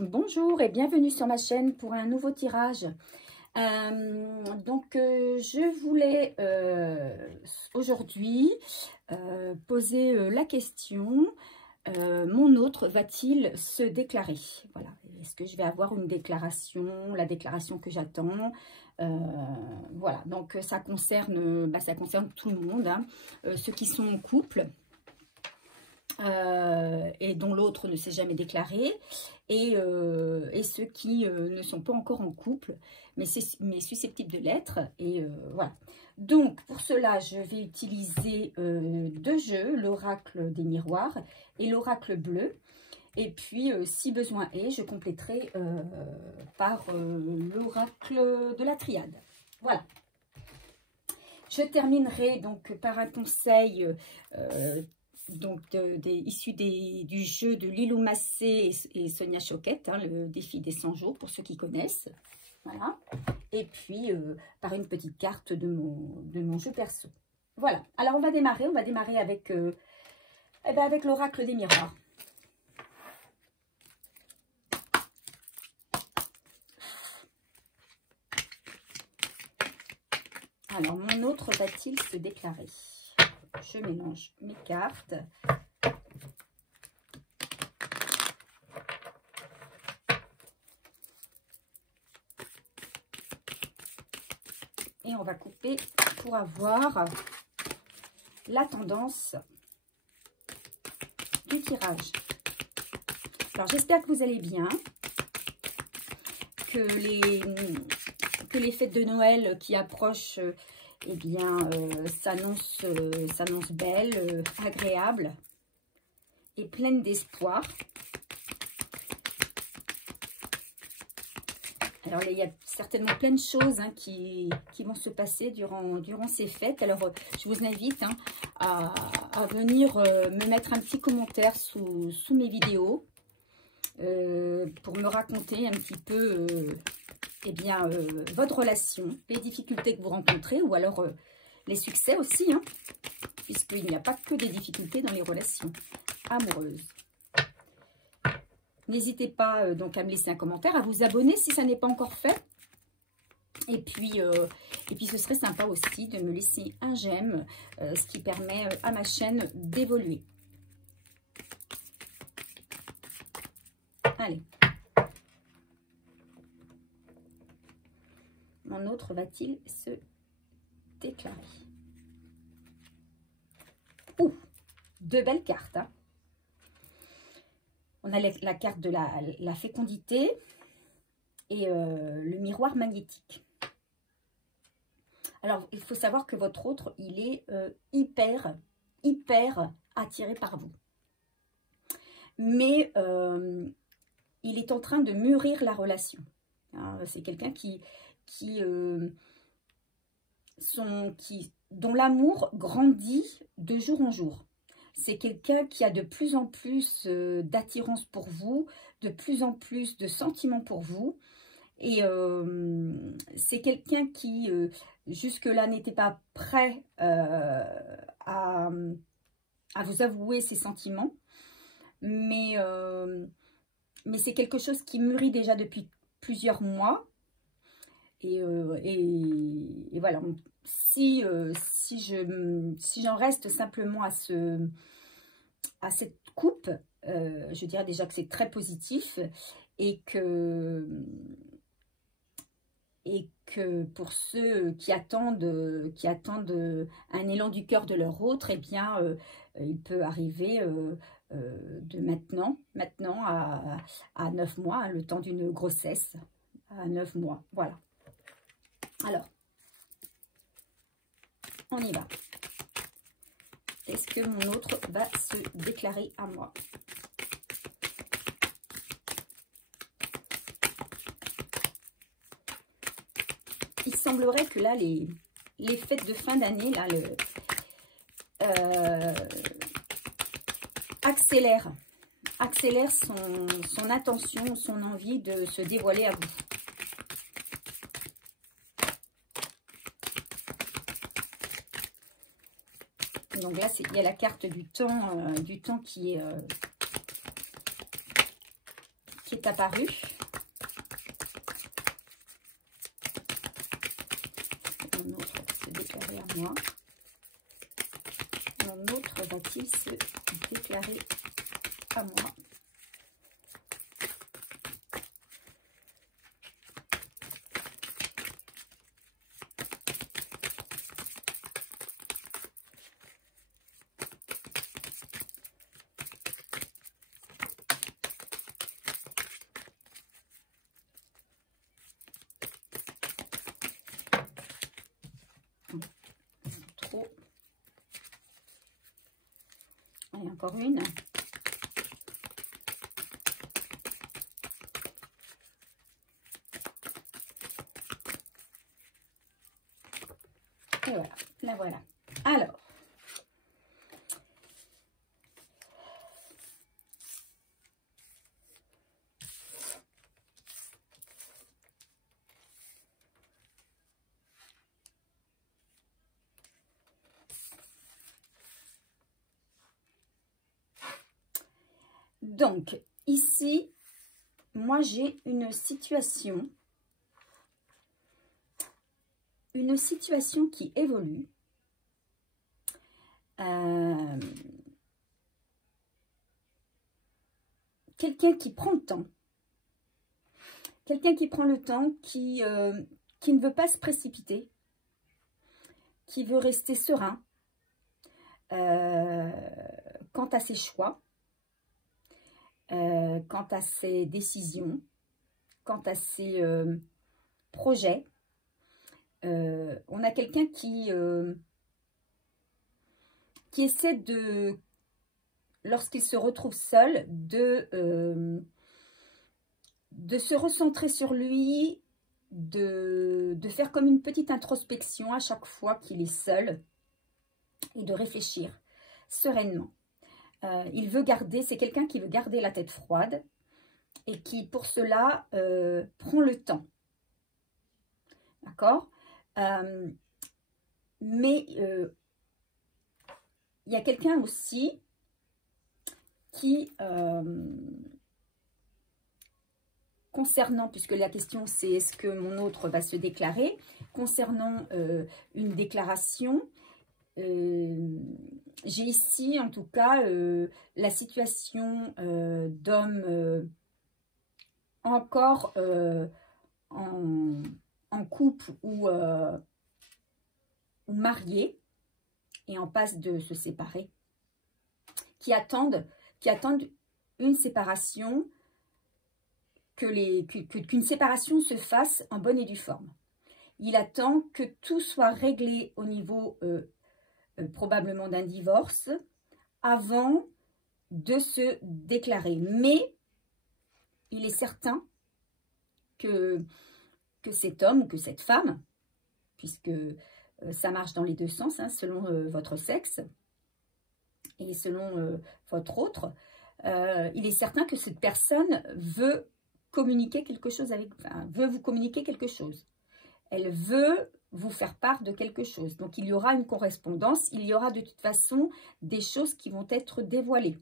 Bonjour et bienvenue sur ma chaîne pour un nouveau tirage. Je voulais aujourd'hui poser la question, mon autre va-t-il se déclarer? Voilà. Est-ce que je vais avoir une déclaration, la déclaration que j'attends? Voilà, donc ça concerne tout le monde, hein. Ceux qui sont en couple. Et dont l'autre ne s'est jamais déclaré, et ceux qui ne sont pas encore en couple, mais susceptibles de l'être. Et voilà. Donc, pour cela, je vais utiliser deux jeux, l'oracle des miroirs et l'oracle bleu. Et puis, si besoin est, je compléterai par l'oracle de la triade. Voilà. Je terminerai donc par un conseil issu du jeu de Lilou Massé et Sonia Choquette, hein, le défi des 100 jours, pour ceux qui connaissent. Voilà. Et puis, par une petite carte de mon jeu perso. Voilà. Alors, on va démarrer avec, avec l'oracle des miroirs. Alors, mon autre va-t-il se déclarer? Je mélange mes cartes. Et on va couper pour avoir la tendance du tirage. Alors, j'espère que vous allez bien, que les fêtes de Noël qui approchent eh bien, s'annonce belle, agréable et pleine d'espoir. Alors, il y a certainement plein de choses, hein, qui vont se passer durant ces fêtes. Alors, je vous invite, hein, à venir me mettre un petit commentaire sous mes vidéos pour me raconter un petit peu eh bien, votre relation, les difficultés que vous rencontrez, ou alors les succès aussi, hein, puisqu'il n'y a pas que des difficultés dans les relations amoureuses. N'hésitez pas donc à me laisser un commentaire, à vous abonner si ça n'est pas encore fait. Et puis ce serait sympa aussi de me laisser un j'aime, ce qui permet à ma chaîne d'évoluer. Allez. Mon autre va-t-il se déclarer? Ouh, deux belles cartes, hein. On a la carte de la fécondité et le miroir magnétique. Alors, il faut savoir que votre autre, il est hyper attiré par vous. Mais il est en train de mûrir la relation. C'est quelqu'un dont l'amour grandit de jour en jour. C'est quelqu'un qui a de plus en plus d'attirance pour vous, de plus en plus de sentiments pour vous. Et c'est quelqu'un qui, jusque-là, n'était pas prêt à vous avouer ses sentiments. Mais c'est quelque chose qui mûrit déjà depuis plusieurs mois. Et voilà, si j'en reste simplement à cette coupe, je dirais déjà que c'est très positif, et que pour ceux qui attendent un élan du cœur de leur autre, eh bien, il peut arriver de maintenant à 9 mois, hein, le temps d'une grossesse, à 9 mois, voilà. Alors, on y va. Est-ce que mon autre va se déclarer à moi? Il semblerait que là, les fêtes de fin d'année, là, accélère son attention, son envie de se dévoiler à vous. Donc là, il y a la carte du temps qui est est apparu. Un autre va se déclarer à moi. Un autre va-t-il se déclarer à moi? Trop. Et encore une. Et voilà, la voilà. Alors, donc, ici, moi, j'ai une situation qui évolue. Quelqu'un qui prend le temps. Quelqu'un qui prend le temps, qui ne veut pas se précipiter, qui veut rester serein quant à ses choix, quant à ses décisions, quant à ses projets. On a quelqu'un qui essaie de, lorsqu'il se retrouve seul, de se recentrer sur lui, de faire comme une petite introspection à chaque fois qu'il est seul et de réfléchir sereinement. Il veut garder, c'est quelqu'un qui veut garder la tête froide et qui pour cela prend le temps. D'accord? Mais il y a quelqu'un aussi qui, concernant, puisque la question c'est est-ce que mon autre va se déclarer, concernant une déclaration, j'ai ici en tout cas la situation d'homme encore en couple ou marié et en passe de se séparer, qui attendent une séparation, qu'une séparation se fasse en bonne et due forme. Il attend que tout soit réglé au niveau probablement d'un divorce avant de se déclarer. Mais il est certain que cet homme ou que cette femme, puisque ça marche dans les deux sens, hein, selon votre sexe et selon votre autre, il est certain que cette personne veut communiquer quelque chose avec, enfin, veut vous communiquer quelque chose. Elle veut vous faire part de quelque chose. Donc, il y aura une correspondance. Il y aura de toute façon des choses qui vont être dévoilées.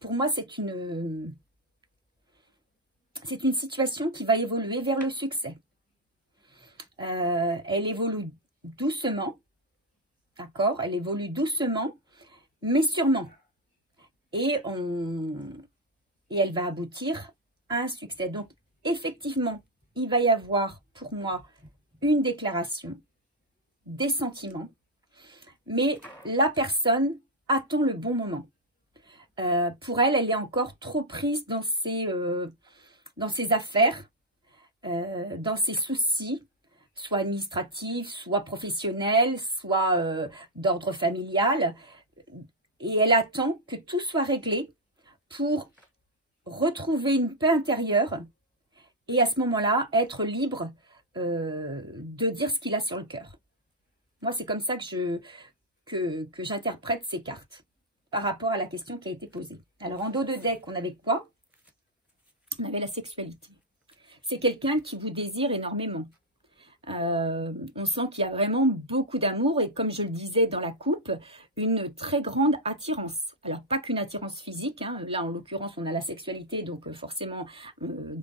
Pour moi, c'est une situation qui va évoluer vers le succès. Elle évolue doucement. D'accord? Elle évolue doucement, mais sûrement. Et elle va aboutir à un succès. Donc, effectivement, il va y avoir pour moi une déclaration, des sentiments, mais la personne attend le bon moment. Pour elle, elle est encore trop prise dans ses affaires, dans ses soucis, soit administratifs, soit professionnels, soit d'ordre familial. Et elle attend que tout soit réglé pour retrouver une paix intérieure et à ce moment-là, être libre de dire ce qu'il a sur le cœur. Moi, c'est comme ça que j'interprète ces cartes par rapport à la question qui a été posée. Alors, en dos de deck, on avait quoi? On avait la sexualité. C'est quelqu'un qui vous désire énormément. On sent qu'il y a vraiment beaucoup d'amour et comme je le disais dans la coupe, une très grande attirance. Alors pas qu'une attirance physique, hein. Là en l'occurrence on a la sexualité, donc forcément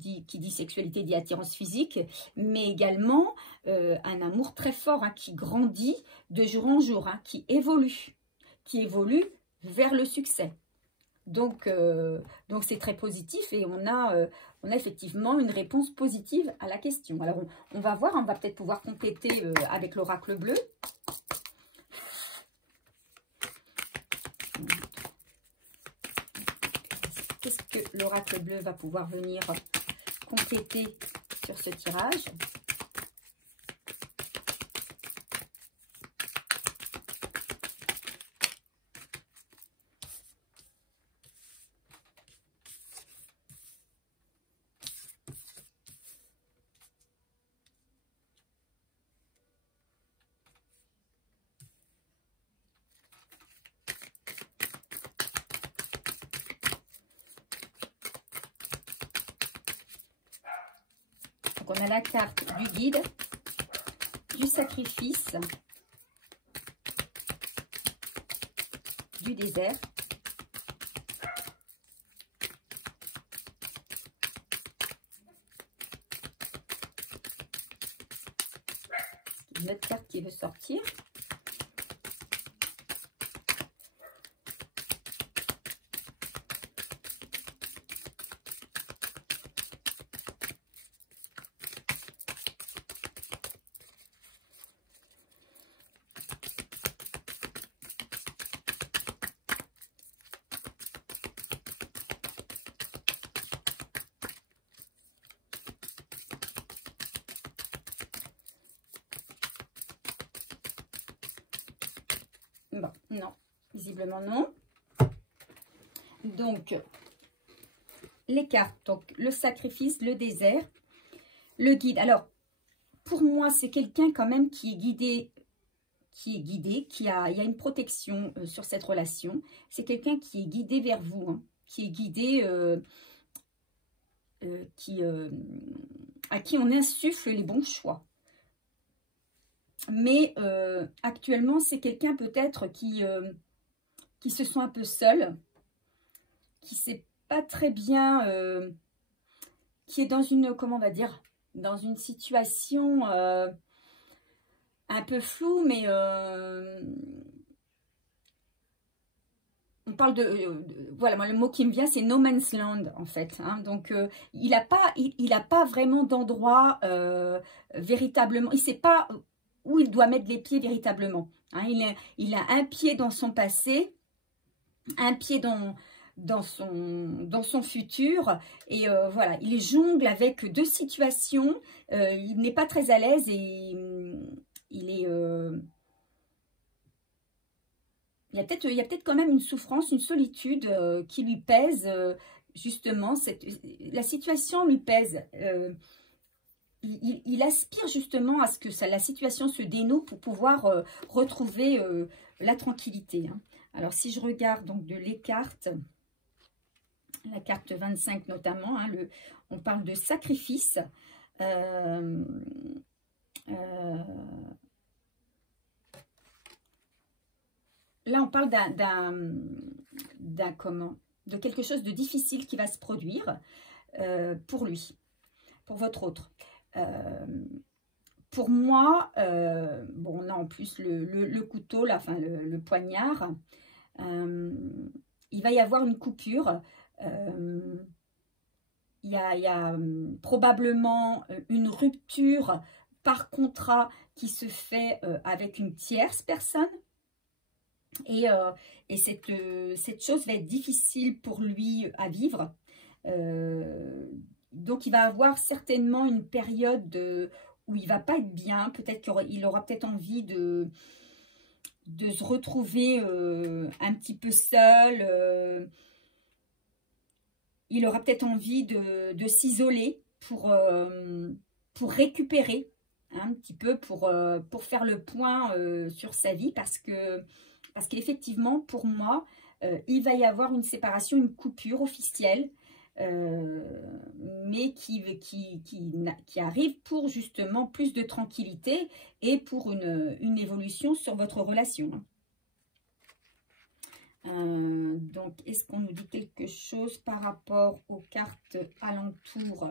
qui dit sexualité dit attirance physique, mais également un amour très fort, hein, qui grandit de jour en jour, hein, qui évolue vers le succès. Donc c'est très positif et on a effectivement une réponse positive à la question. Alors, on va voir, on va peut-être pouvoir compléter avec l'oracle bleu. Qu'est-ce que l'oracle bleu va pouvoir venir compléter sur ce tirage ? Donc on a la carte du guide, du sacrifice, du désert, une autre carte qui veut sortir. Bon, non, visiblement non. Donc, les cartes, donc le sacrifice, le désert, le guide. Alors, pour moi, c'est quelqu'un quand même qui est guidé, il y a une protection sur cette relation. C'est quelqu'un qui est guidé vers vous, hein, qui est guidé, à qui on insuffle les bons choix. Mais actuellement, c'est quelqu'un peut-être qui se sent un peu seul, qui ne sait pas très bien, qui est dans une, comment on va dire, dans une situation un peu floue, mais on parle voilà, moi, le mot qui me vient, c'est no man's land, en fait. Hein. Donc, il n'a pas vraiment d'endroit véritablement, il ne sait pas où il doit mettre les pieds véritablement. Hein. Il a un pied dans son passé, un pied dans son futur. Et voilà, il jongle avec deux situations. Il n'est pas très à l'aise et il est... il y a peut-être quand même une souffrance, une solitude qui lui pèse. Justement, la situation lui pèse. Il aspire justement à ce que la situation se dénoue pour pouvoir retrouver la tranquillité. Hein. Alors, si je regarde donc les cartes, la carte 25 notamment, hein, on parle de sacrifice. Là, on parle de quelque chose de difficile qui va se produire pour lui, pour votre autre. Pour moi, bon, on a en plus le couteau, là, enfin le poignard. Il va y avoir une coupure. Il y a probablement une rupture par contrat qui se fait avec une tierce personne. Et cette chose va être difficile pour lui à vivre. Donc, il va avoir certainement une période où il ne va pas être bien. Peut-être qu'il aura peut-être envie de se retrouver un petit peu seul. Il aura peut-être envie de s'isoler pour récupérer, hein, un petit peu, pour faire le point sur sa vie. Parce qu'effectivement, pour moi, il va y avoir une séparation, une coupure officielle. mais qui arrive pour justement plus de tranquillité et pour une évolution sur votre relation. Donc, est-ce qu'on nous dit quelque chose par rapport aux cartes alentours?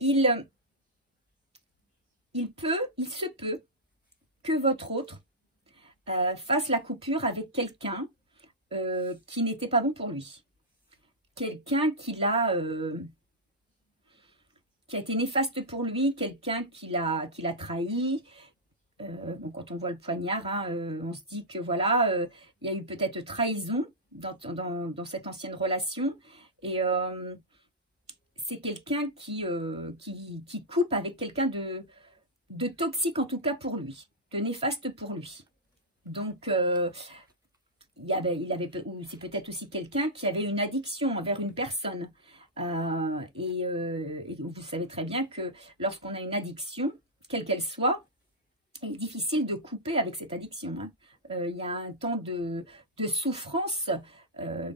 Il se peut que votre autre fasse la coupure avec quelqu'un qui n'était pas bon pour lui. Quelqu'un qui a été néfaste pour lui, quelqu'un qui l'a trahi. Bon, quand on voit le poignard, hein, on se dit que voilà, il y a eu peut-être trahison dans cette ancienne relation. Et c'est quelqu'un qui coupe avec quelqu'un de toxique, en tout cas pour lui, de néfaste pour lui. Donc, c'est peut-être aussi quelqu'un qui avait une addiction envers une personne. Et vous savez très bien que lorsqu'on a une addiction, quelle qu'elle soit, il est difficile de couper avec cette addiction. Hein. Il y a un temps de souffrance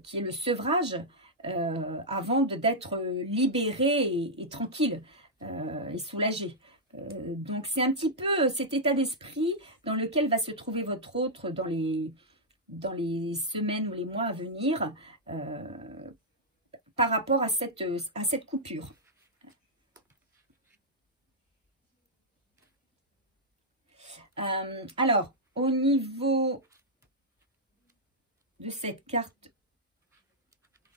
qui est le sevrage avant d'être libéré et tranquille et soulagé. Donc c'est un petit peu cet état d'esprit dans lequel va se trouver votre autre dans les semaines ou les mois à venir par rapport à cette coupure. Alors, au niveau de cette carte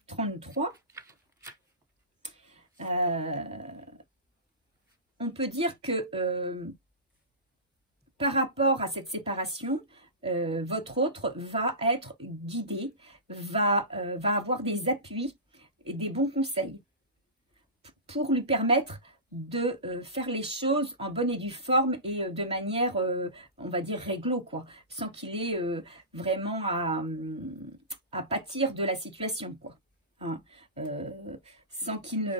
33, on peut dire que par rapport à cette séparation, votre autre va être guidé, va avoir des appuis et des bons conseils pour lui permettre de faire les choses en bonne et due forme et de manière, on va dire, réglo, quoi, sans qu'il ait vraiment à pâtir de la situation, quoi. Hein, sans qu'il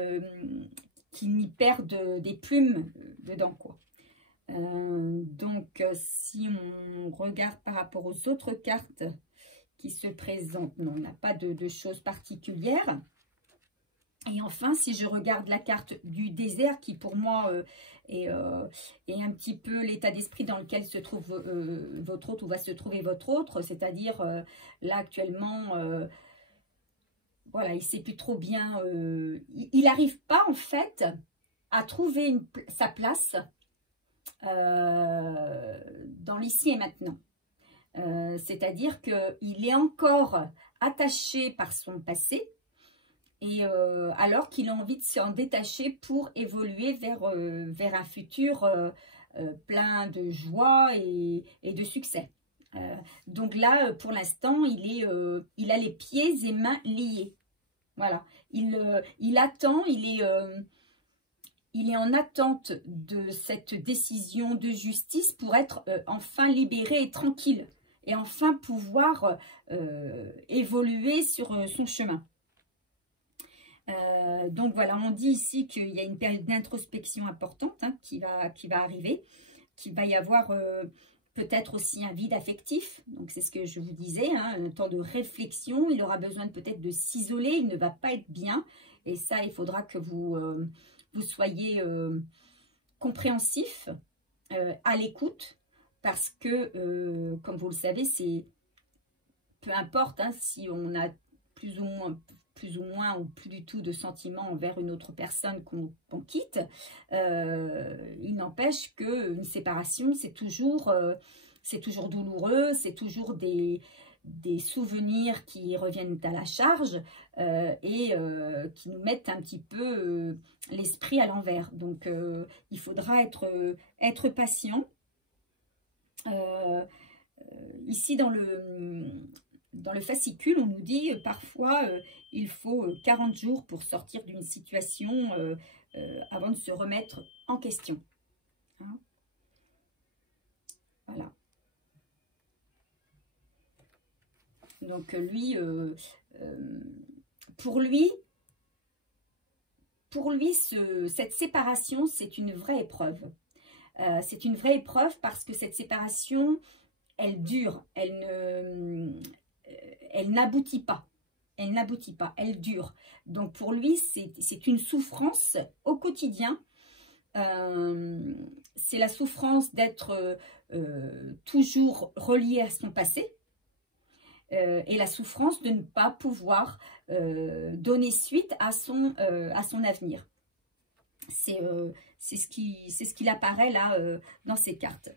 n'y perde des plumes dedans, quoi. Donc, si on regarde par rapport aux autres cartes qui se présentent, non, on n'a pas de choses particulières. Et enfin, si je regarde la carte du désert, qui pour moi est un petit peu l'état d'esprit dans lequel se trouve votre autre ou va se trouver votre autre, c'est-à-dire là actuellement, voilà, il ne sait plus trop bien, il n'arrive pas en fait à trouver sa place dans l'ici et maintenant. C'est-à-dire qu'il est encore attaché par son passé, et alors qu'il a envie de s'en détacher pour évoluer vers un futur plein de joie et de succès. Donc là, pour l'instant, il a les pieds et mains liés. Voilà, il attend, il est en attente de cette décision de justice pour être enfin libéré et tranquille. Et enfin pouvoir évoluer sur son chemin. Donc voilà, on dit ici qu'il y a une période d'introspection importante hein, qui va arriver, qu'il va y avoir peut-être aussi un vide affectif. Donc c'est ce que je vous disais, hein, un temps de réflexion, il aura besoin peut-être de s'isoler, il ne va pas être bien. Et ça, il faudra que vous soyez compréhensif, à l'écoute, parce que, comme vous le savez, c'est peu importe hein, si on a plus ou moins ou plus du tout de sentiments envers une autre personne qu'on quitte, il n'empêche qu'une séparation, c'est toujours douloureux, c'est toujours des souvenirs qui reviennent à la charge et qui nous mettent un petit peu l'esprit à l'envers. Donc, il faudra être patient. Ici, dans le fascicule, on nous dit parfois il faut 40 jours pour sortir d'une situation avant de se remettre en question. Hein, voilà. Donc lui, pour lui, cette séparation, c'est une vraie épreuve. C'est une vraie épreuve parce que cette séparation, elle dure, elle n'aboutit pas. Elle n'aboutit pas, elle dure. Donc pour lui, c'est une souffrance au quotidien. C'est la souffrance d'être toujours relié à son passé. Et la souffrance de ne pas pouvoir donner suite à son avenir. C'est ce qu'il apparaît là dans ces cartes.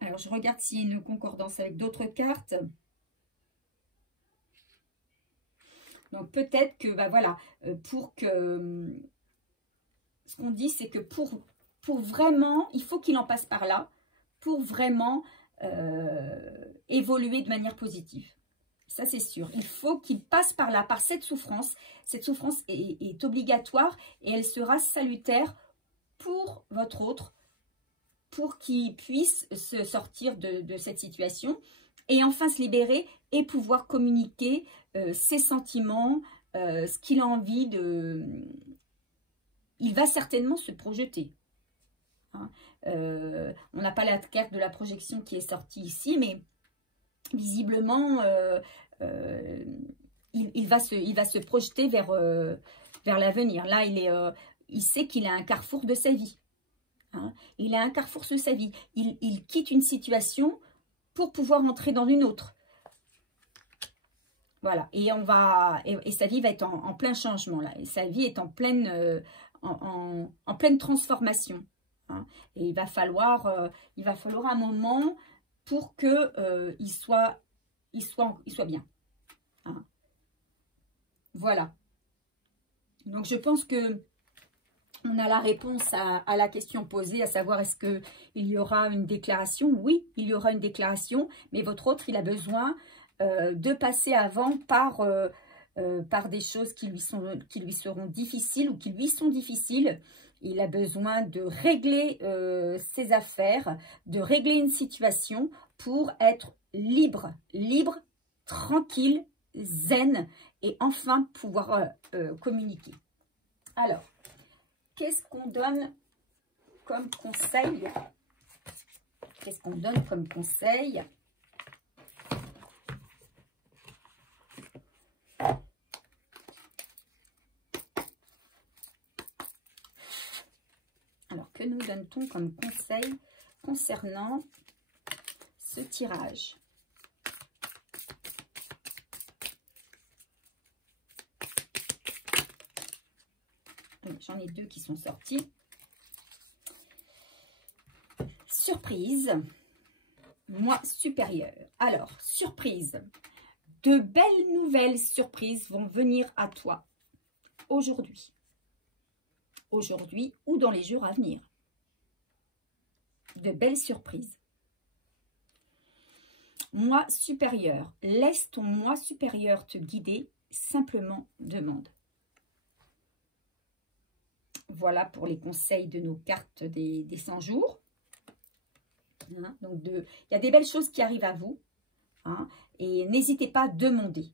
Alors, je regarde s'il y a une concordance avec d'autres cartes. Donc, peut-être que, bah voilà, pour que... Ce qu'on dit, c'est que pour vraiment, il faut qu'il en passe par là, pour vraiment évoluer de manière positive. Ça, c'est sûr. Il faut qu'il passe par là, par cette souffrance. Cette souffrance est obligatoire et elle sera salutaire pour votre autre, pour qu'il puisse se sortir de cette situation et enfin se libérer et pouvoir communiquer ses sentiments, ce qu'il a envie de... Il va certainement se projeter. Hein. On n'a pas la carte de la projection qui est sortie ici, mais visiblement, il va se projeter vers l'avenir. Là, il sait qu'il a un carrefour de sa vie. Hein. Il a un carrefour de sa vie. Il quitte une situation pour pouvoir entrer dans une autre. Voilà. Et sa vie va être en plein changement là. Et sa vie est en pleine transformation. Hein. Et il va falloir un moment pour que il soit bien. Hein. Voilà. Donc je pense que on a la réponse à la question posée, à savoir est-ce qu'il y aura une déclaration? Oui, il y aura une déclaration, mais votre autre, il a besoin de passer avant par des choses qui lui seront difficiles ou qui lui sont difficiles. Il a besoin de régler ses affaires, de régler une situation pour être libre, tranquille, zen et enfin pouvoir communiquer. Alors, qu'est-ce qu'on donne comme conseil? Qu'est-ce qu'on donne comme conseil? Alors, que nous donne-t-on comme conseil concernant ce tirage? J'en ai deux qui sont sortis. Surprise. Moi supérieur. Alors, surprise. De belles nouvelles surprises vont venir à toi aujourd'hui. Aujourd'hui ou dans les jours à venir. De belles surprises. Moi supérieur. Laisse ton moi supérieur te guider. Simplement demande. Voilà pour les conseils de nos cartes des 100 jours. Hein, donc, il y a des belles choses qui arrivent à vous. Hein, et n'hésitez pas à demander.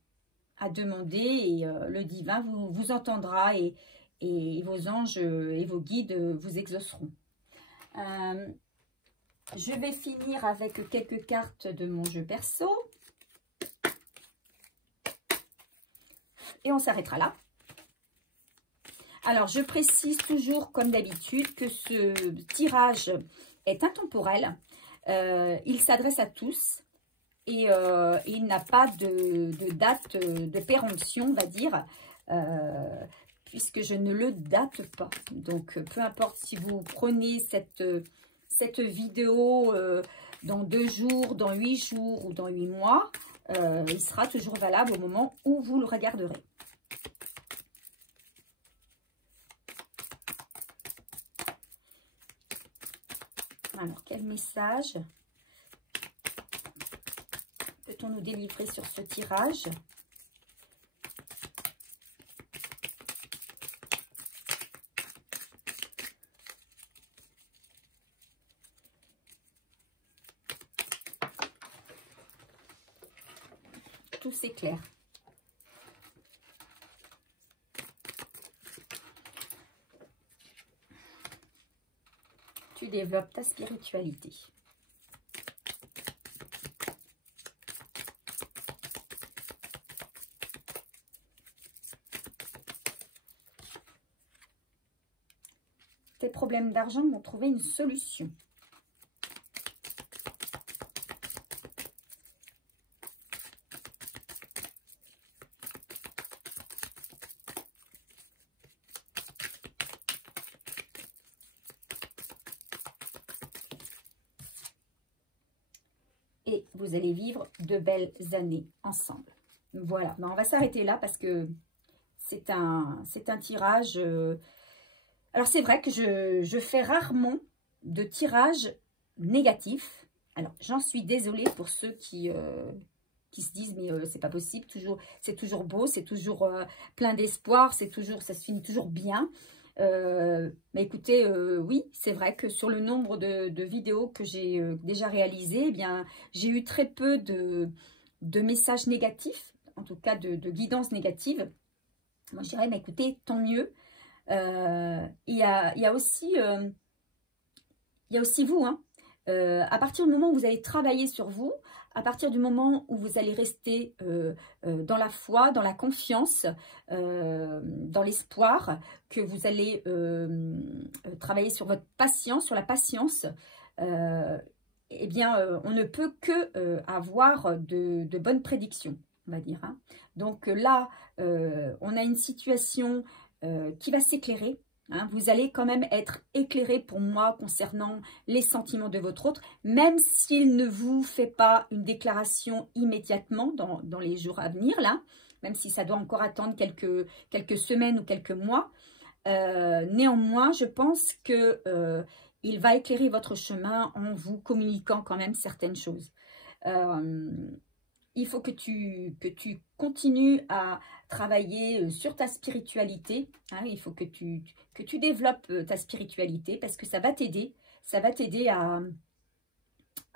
Et le divin vous entendra et vos anges et vos guides vous exauceront. Je vais finir avec quelques cartes de mon jeu perso. Et on s'arrêtera là. Alors, je précise toujours, comme d'habitude, que ce tirage est intemporel. Il s'adresse à tous et il n'a pas de date de péremption, on va dire, puisque je ne le date pas. Donc, peu importe si vous prenez cette vidéo dans 2 jours, dans 8 jours ou dans 8 mois, il sera toujours valable au moment où vous le regarderez. Alors, quel message peut-on nous délivrer sur ce tirage? Tout s'éclaire. tu développes ta spiritualité. Tes problèmes d'argent vont trouver une solution. Et vous allez vivre de belles années ensemble. Voilà, ben, on va s'arrêter là parce que c'est un tirage... Alors, c'est vrai que je fais rarement de tirage négatif. Alors, j'en suis désolée pour ceux qui se disent, mais c'est pas possible, c'est toujours beau, c'est toujours plein d'espoir, ça se finit toujours bien. Mais écoutez, oui, c'est vrai que sur le nombre de vidéos que j'ai déjà réalisées, eh bien, j'ai eu très peu de messages négatifs, en tout cas de guidance négative. Moi, je dirais, mais écoutez, tant mieux. Il y a aussi vous, hein. À partir du moment où vous allez travailler sur vous, à partir du moment où vous allez rester dans la foi, dans la confiance, dans l'espoir, que vous allez travailler sur votre patience, sur la patience, eh bien, on ne peut que avoir de bonnes prédictions, on va dire, hein. Donc là, on a une situation qui va s'éclairer. Hein, vous allez quand même être éclairé pour moi concernant les sentiments de votre autre, même s'il ne vous fait pas une déclaration immédiatement dans les jours à venir, là, même si ça doit encore attendre quelques semaines ou quelques mois. Néanmoins, je pense que il va éclairer votre chemin en vous communiquant quand même certaines choses. Il faut que tu continues à travailler sur ta spiritualité. Hein, il faut que tu développes ta spiritualité parce que ça va t'aider. Ça va t'aider à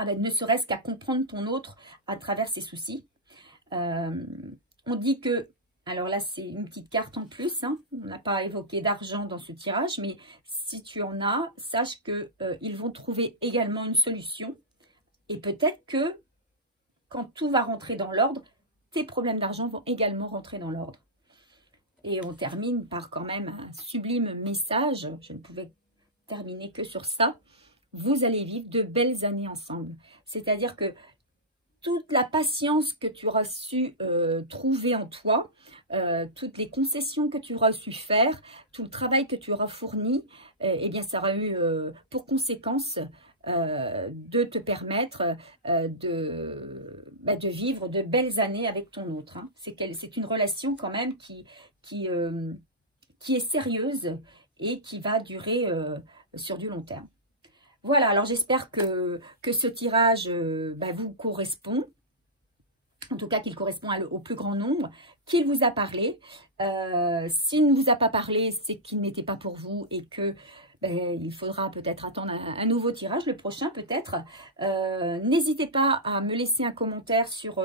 ne serait-ce qu'à comprendre ton autre à travers ses soucis. On dit que, alors là c'est une petite carte en plus, hein, on n'a pas évoqué d'argent dans ce tirage, mais si tu en as, sache qu'ils vont trouver également une solution. Et peut-être que quand tout va rentrer dans l'ordre, tes problèmes d'argent vont également rentrer dans l'ordre. Et on termine par quand même un sublime message. Je ne pouvais terminer que sur ça. Vous allez vivre de belles années ensemble. C'est-à-dire que toute la patience que tu auras su trouver en toi, toutes les concessions que tu auras su faire, tout le travail que tu auras fourni, eh bien ça aura eu pour conséquence de te permettre de vivre de belles années avec ton autre. Hein. C'est une relation quand même qui est sérieuse et qui va durer sur du long terme. Voilà, alors j'espère que ce tirage vous correspond. En tout cas, qu'il correspond au plus grand nombre, qu'il vous a parlé. S'il ne vous a pas parlé, c'est qu'il n'était pas pour vous et que il faudra peut-être attendre un nouveau tirage, le prochain peut-être. N'hésitez pas à me laisser un commentaire sur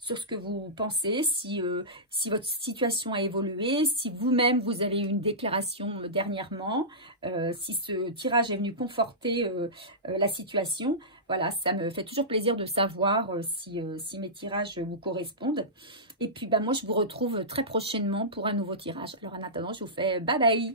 ce que vous pensez, si votre situation a évolué, si vous-même vous avez eu une déclaration dernièrement, si ce tirage est venu conforter la situation. Voilà, ça me fait toujours plaisir de savoir si mes tirages vous correspondent. Et puis moi je vous retrouve très prochainement pour un nouveau tirage. Alors en attendant, je vous fais bye bye.